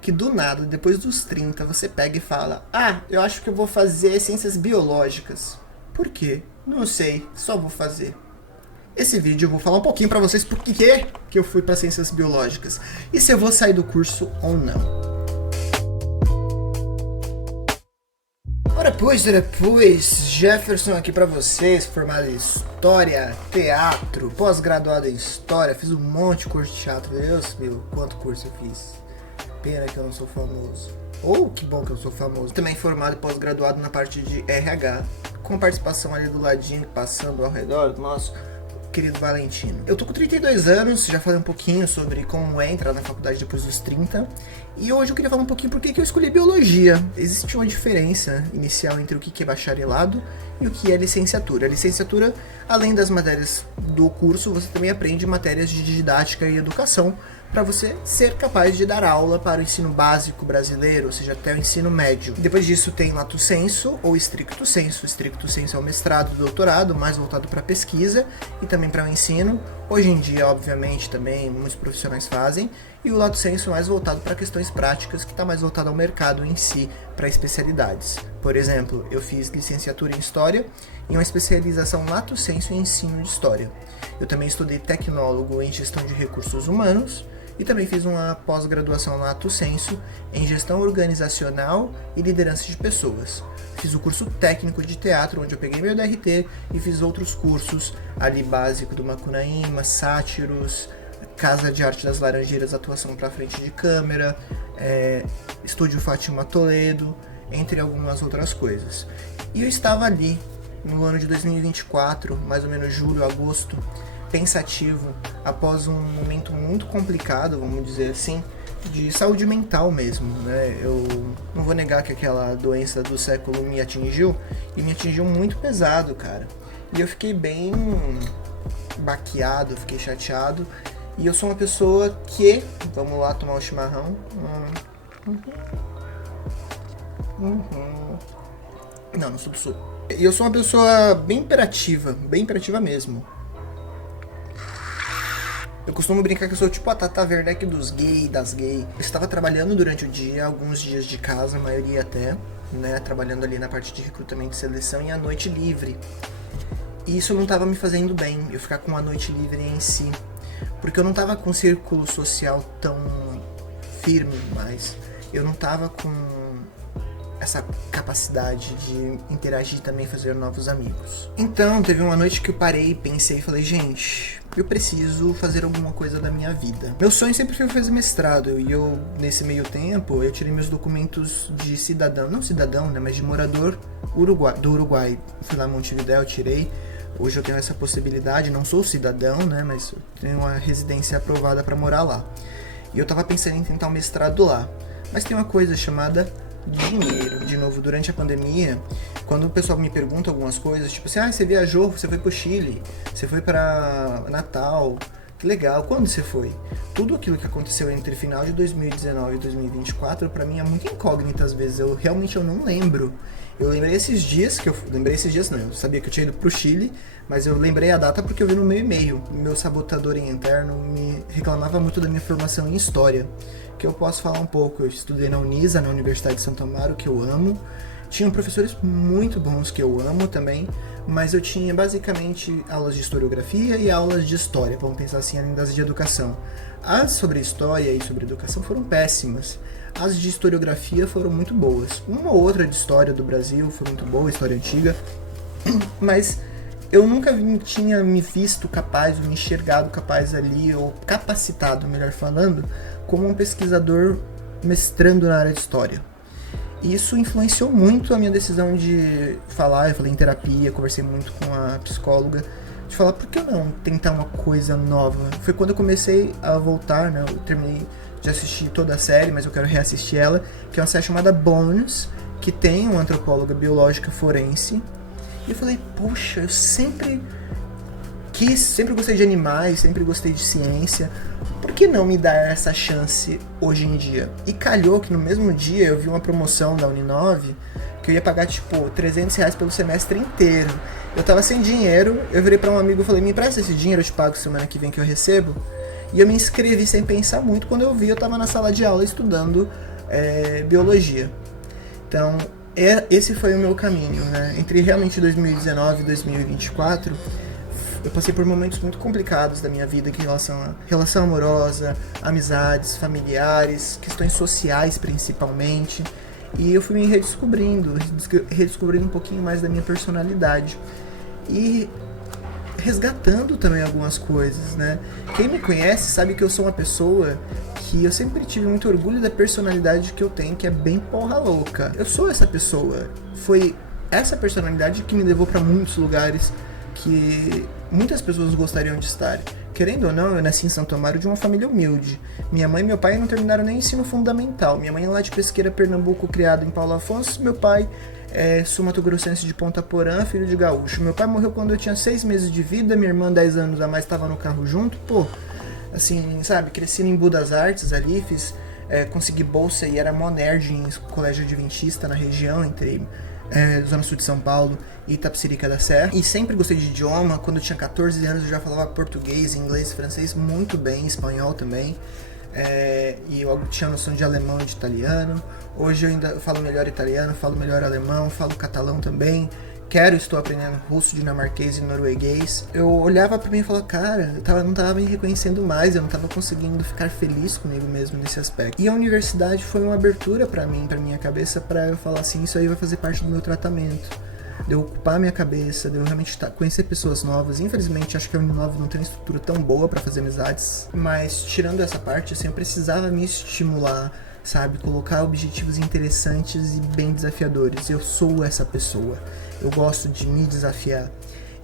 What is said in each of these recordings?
que do nada, depois dos 30, você pega e fala: ah, eu acho que eu vou fazer ciências biológicas. Por quê? Não sei, só vou fazer. Esse vídeo eu vou falar um pouquinho pra vocês por que eu fui pra ciências biológicas e se eu vou sair do curso ou não. Ora pois, Jefferson aqui pra vocês, formado em História, Teatro, pós-graduado em História, fiz um monte de curso de teatro, Deus meu, quanto curso eu fiz. Pena que eu não sou famoso. Ou que bom que eu sou famoso. Também formado e pós-graduado na parte de RH, com participação ali do ladinho, passando ao redor do nosso querido Valentino. Eu tô com 32 anos, já falei um pouquinho sobre como é entrar na faculdade depois dos 30. E hoje eu queria falar um pouquinho por que eu escolhi biologia. Existe uma diferença inicial entre o que é bacharelado e o que é licenciatura. A licenciatura, além das matérias do curso, você também aprende matérias de didática e educação para você ser capaz de dar aula para o ensino básico brasileiro, ou seja, até o ensino médio. Depois disso tem lato sensu ou stricto sensu. Stricto sensu é o mestrado e doutorado, mais voltado para pesquisa e também para o ensino. Hoje em dia, obviamente, também muitos profissionais fazem. E o lato sensu mais voltado para questões práticas, que está mais voltado ao mercado em si, para especialidades. Por exemplo, eu fiz licenciatura em História e uma especialização lato sensu em ensino de História. Eu também estudei tecnólogo em gestão de recursos humanos e também fiz uma pós-graduação lato sensu em gestão organizacional e liderança de pessoas. Fiz o curso técnico de teatro, onde eu peguei meu DRT e fiz outros cursos ali básico do Macunaíma, Sátiros, Casa de Arte das Laranjeiras, atuação para frente de câmera, Estúdio Fátima Toledo, entre algumas outras coisas. E eu estava ali no ano de 2024, mais ou menos julho, agosto, pensativo, após um momento muito complicado, vamos dizer assim, de saúde mental mesmo, né? Eu não vou negar que aquela doença do século me atingiu, e me atingiu muito pesado, cara. E eu fiquei bem baqueado, fiquei chateado, e eu sou uma pessoa que... Vamos lá tomar o chimarrão. Não sou do sul. E eu sou uma pessoa bem imperativa mesmo. Eu costumo brincar que eu sou tipo a Tata Werneck dos gays, das gays. Eu estava trabalhando durante o dia, alguns dias de casa, a maioria até, né? Trabalhando ali na parte de recrutamento e seleção e a noite livre. E isso não estava me fazendo bem, eu ficar com a noite livre em si. Porque eu não estava com um círculo social tão firme mais. Eu não estava com essa capacidade de interagir e também fazer novos amigos. Então, teve uma noite que eu parei, pensei e falei, gente, eu preciso fazer alguma coisa da minha vida. Meu sonho sempre foi fazer mestrado, e eu, nesse meio tempo, eu tirei meus documentos de cidadão, não cidadão, né, mas de morador do Uruguai. Fui lá em Montevidéu, tirei. Hoje eu tenho essa possibilidade, não sou cidadão, né, mas eu tenho uma residência aprovada para morar lá. E eu tava pensando em tentar um mestrado lá. Mas tem uma coisa chamada dinheiro. De novo, durante a pandemia, quando o pessoal me pergunta algumas coisas, tipo assim, você viajou, você foi pro Chile, você foi para Natal, que legal, quando você foi? Tudo aquilo que aconteceu entre final de 2019 e 2024, pra mim é muito incógnita às vezes, eu não lembro. Eu lembrei esses dias, não, eu sabia que eu tinha ido pro Chile, mas eu lembrei a data porque eu vi no meu e-mail. Meu sabotador interno me reclamava muito da minha formação em História, que eu posso falar um pouco. Eu estudei na Unisa, na Universidade de Santo Amaro, que eu amo. Tinham professores muito bons que eu amo também, mas eu tinha basicamente aulas de historiografia e aulas de história, vamos pensar assim, além das de educação. As sobre história e sobre educação foram péssimas. As de historiografia foram muito boas. Uma ou outra de história do Brasil foi muito boa, história antiga, mas eu nunca tinha me visto capaz, ou me enxergado capaz ali, ou capacitado, melhor falando, como um pesquisador mestrando na área de história. E isso influenciou muito a minha decisão de falar. Eu falei em terapia, conversei muito com a psicóloga, de falar, por que eu não tentar uma coisa nova? Foi quando eu comecei a voltar, né? Eu terminei de assistir toda a série, mas eu quero reassistir ela, que é uma série chamada Bones, que tem uma antropóloga biológica forense. E eu falei, poxa, eu sempre gostei de animais, sempre gostei de ciência, por que não me dar essa chance hoje em dia? E calhou que no mesmo dia eu vi uma promoção da Uninove, que eu ia pagar tipo R$300 pelo semestre inteiro. Eu tava sem dinheiro, eu virei pra um amigo e falei, me empresta esse dinheiro, eu te pago semana que vem que eu recebo. E eu me inscrevi sem pensar muito. Quando eu vi, eu estava na sala de aula estudando biologia. Então, esse foi o meu caminho, né? Entre realmente 2019 e 2024, eu passei por momentos muito complicados da minha vida, em relação amorosa, amizades, familiares, questões sociais principalmente. E eu fui me redescobrindo um pouquinho mais da minha personalidade. E resgatando também algumas coisas, né? Quem me conhece sabe que eu sou uma pessoa que eu sempre tive muito orgulho da personalidade que eu tenho, que é bem porra louca. Eu sou essa pessoa. Foi essa personalidade que me levou para muitos lugares que muitas pessoas gostariam de estar. Querendo ou não, eu nasci em Santo Amaro de uma família humilde. Minha mãe e meu pai não terminaram nem o ensino fundamental. Minha mãe é lá de Pesqueira, Pernambuco, criado em Paulo Afonso. Meu pai é sul-mato-grossense de Ponta Porã, filho de gaúcho. Meu pai morreu quando eu tinha 6 meses de vida. Minha irmã, 10 anos a mais, estava no carro junto. Pô, assim, sabe, cresci em Budas Artes ali, consegui bolsa e era mó nerd em colégio adventista na região, entre Zona Sul de São Paulo e Itapecerica da Serra. E sempre gostei de idioma. Quando eu tinha 14 anos eu já falava português, inglês, francês muito bem, espanhol também. E eu tinha noção de alemão e de italiano. Hoje eu ainda falo melhor italiano, falo melhor alemão, falo catalão também. Estou aprendendo russo, dinamarquês e norueguês. Eu olhava pra mim e falava, cara, eu não tava me reconhecendo mais, eu não tava conseguindo ficar feliz comigo mesmo nesse aspecto. E a universidade foi uma abertura pra mim, pra minha cabeça, pra eu falar assim, isso aí vai fazer parte do meu tratamento. De eu ocupar minha cabeça, de eu realmente conhecer pessoas novas. Infelizmente, acho que a Uninove não tem uma estrutura tão boa pra fazer amizades. Mas, tirando essa parte, assim, eu precisava me estimular, sabe? Colocar objetivos interessantes e bem desafiadores. Eu sou essa pessoa. Eu gosto de me desafiar.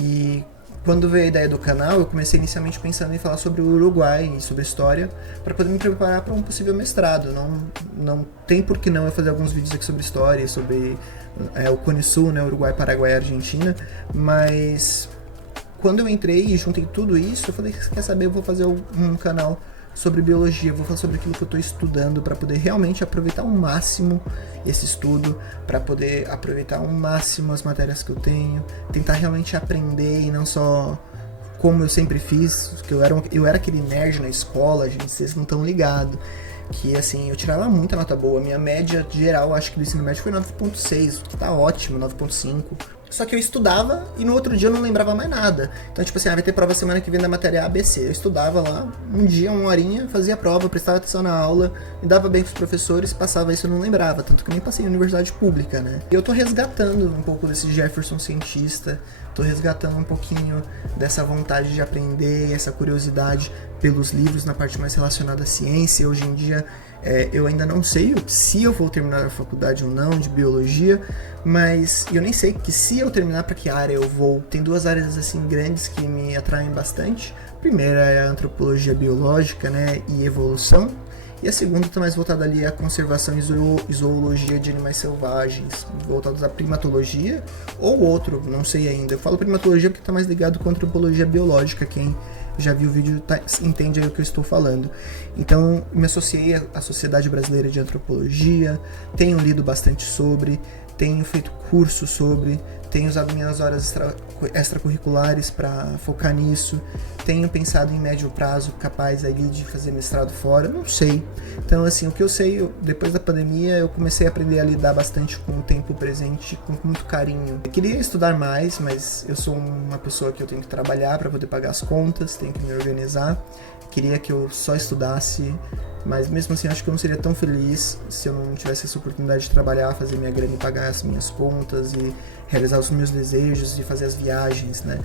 E quando veio a ideia do canal, eu comecei inicialmente pensando em falar sobre o Uruguai e sobre história, para poder me preparar para um possível mestrado. Não tem por que não eu fazer alguns vídeos aqui sobre história, sobre o Cone Sul, né, Uruguai, Paraguai e Argentina, mas quando eu entrei e juntei tudo isso, eu falei, quer saber, eu vou fazer um canal sobre biologia, vou falar sobre aquilo que eu estou estudando para poder realmente aproveitar ao máximo esse estudo, para poder aproveitar ao máximo as matérias que eu tenho, tentar realmente aprender e não só como eu sempre fiz, que eu era aquele nerd na escola, gente, vocês não estão ligados, que assim, eu tirava muita nota boa, minha média geral, acho que do ensino médio foi 9.6, que tá ótimo, 9.5. Só que eu estudava e no outro dia eu não lembrava mais nada. Então, tipo assim, vai ter prova semana que vem da matéria ABC. Eu estudava lá, um dia, 1 horinha, fazia a prova, prestava atenção na aula, me dava bem com os professores, passava isso, eu não lembrava. Tanto que eu nem passei em universidade pública, né? E eu tô resgatando um pouco desse Jefferson cientista, tô resgatando um pouquinho dessa vontade de aprender, essa curiosidade pelos livros na parte mais relacionada à ciência. Hoje em dia, eu ainda não sei se eu vou terminar a faculdade ou não de biologia, mas eu nem sei que se eu terminar para que área eu vou. Tem 2 áreas assim grandes que me atraem bastante. A primeira é a antropologia biológica, né, e evolução, e a segunda está mais voltada ali à conservação e zoologia de animais selvagens, voltados à primatologia ou outro, não sei ainda. Eu falo primatologia porque está mais ligado com antropologia biológica, quem já viu o vídeo entende aí o que eu estou falando. Então, me associei à Sociedade Brasileira de Antropologia, tenho lido bastante sobre, tenho feito curso sobre, tenho usado minhas horas extracurriculares para focar nisso, tenho pensado em médio prazo capaz aí de fazer mestrado fora, não sei. Então, assim, o que eu sei, depois da pandemia, eu comecei a aprender a lidar bastante com o tempo presente, com muito carinho. Eu queria estudar mais, mas eu sou uma pessoa que eu tenho que trabalhar para poder pagar as contas, tenho que me organizar. Queria que eu só estudasse, mas mesmo assim acho que eu não seria tão feliz se eu não tivesse essa oportunidade de trabalhar, fazer minha grana e pagar as minhas contas e realizar os meus desejos e fazer as viagens, né?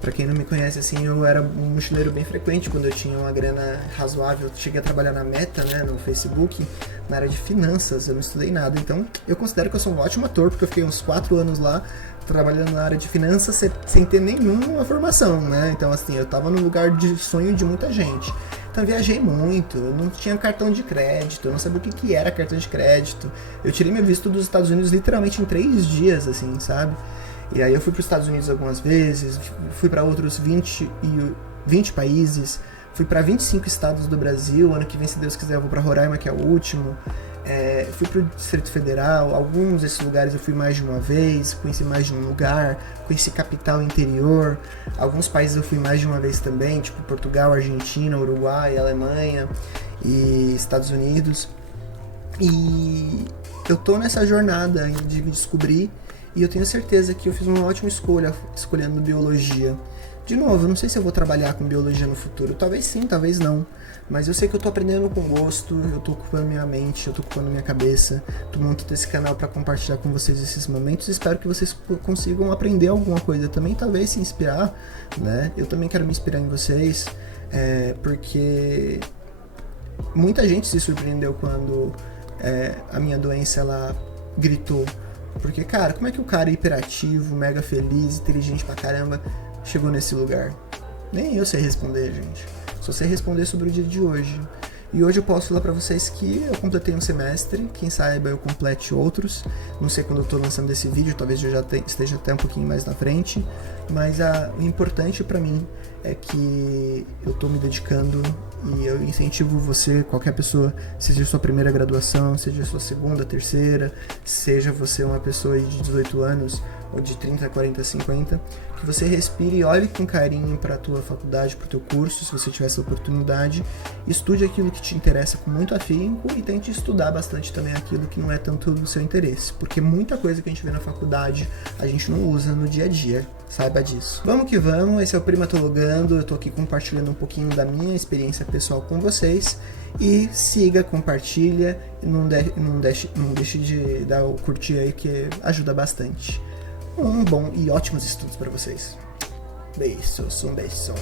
Pra quem não me conhece, assim, eu era um mochileiro bem frequente quando eu tinha uma grana razoável. Cheguei a trabalhar na Meta, né, no Facebook, na área de finanças, eu não estudei nada. Então, eu considero que eu sou um ótimo ator, porque eu fiquei uns 4 anos lá, trabalhando na área de finanças sem ter nenhuma formação, né? Então, assim, eu tava no lugar de sonho de muita gente. Então, eu viajei muito, eu não tinha cartão de crédito, eu não sabia o que era cartão de crédito. Eu tirei meu visto dos Estados Unidos literalmente em 3 dias, assim, sabe? E aí eu fui para os Estados Unidos algumas vezes, fui para outros 20 países, fui para 25 estados do Brasil. Ano que vem, se Deus quiser, eu vou para Roraima, que é o último. Fui pro Distrito Federal, alguns desses lugares eu fui mais de uma vez, conheci mais de um lugar, conheci capital interior, alguns países eu fui mais de uma vez também, tipo Portugal, Argentina, Uruguai, Alemanha e Estados Unidos. E eu tô nessa jornada ainda de me descobrir, e eu tenho certeza que eu fiz uma ótima escolha escolhendo biologia. De novo, eu não sei se eu vou trabalhar com biologia no futuro, talvez sim, talvez não, mas eu sei que eu tô aprendendo com gosto, eu tô ocupando minha mente, eu tô ocupando minha cabeça, tô montando esse canal para compartilhar com vocês esses momentos, espero que vocês consigam aprender alguma coisa também, talvez se inspirar, né? Eu também quero me inspirar em vocês, porque muita gente se surpreendeu quando a minha doença ela gritou. Porque, cara, como é que o cara hiperativo, mega feliz, inteligente pra caramba chegou nesse lugar? Nem eu sei responder, gente. Só sei responder sobre o dia de hoje. E hoje eu posso falar pra vocês que eu completei um semestre, quem saiba eu complete outros. Não sei quando eu tô lançando esse vídeo, talvez eu já esteja até um pouquinho mais na frente. Mas o importante pra mim é que eu tô me dedicando e eu incentivo você, qualquer pessoa, seja sua primeira graduação, seja sua segunda, terceira, seja você uma pessoa de 18 anos ou de 30, 40, 50, que você respire e olhe com carinho para a tua faculdade, para o teu curso, se você tiver essa oportunidade, estude aquilo que te interessa com muito afinco e tente estudar bastante também aquilo que não é tanto do seu interesse, porque muita coisa que a gente vê na faculdade a gente não usa no dia a dia, saiba disso. Vamos que vamos, esse é o Primatologando, eu tô aqui compartilhando um pouquinho da minha experiência pessoal com vocês, e siga, compartilha, e não deixe de dar o curtir aí que ajuda bastante. Um bom e ótimos estudos para vocês. Beijos, um beijo.